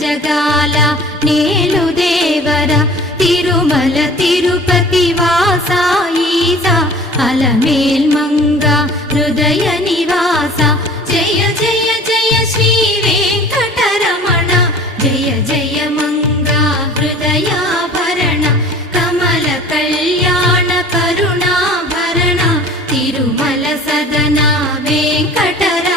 జగాల నేలు దేవర తిరుమల తిరుపతి వాసా ఈసా అలమేల్ మంగ హృదయ నివాస జయ జయ జయ శ్రీ వెంకటరమణ జయ జయ మంగ హృదయాభరణ కమల కళ్యాణ కరుణాభరణ తిరుమల సదన వెంకటరమణ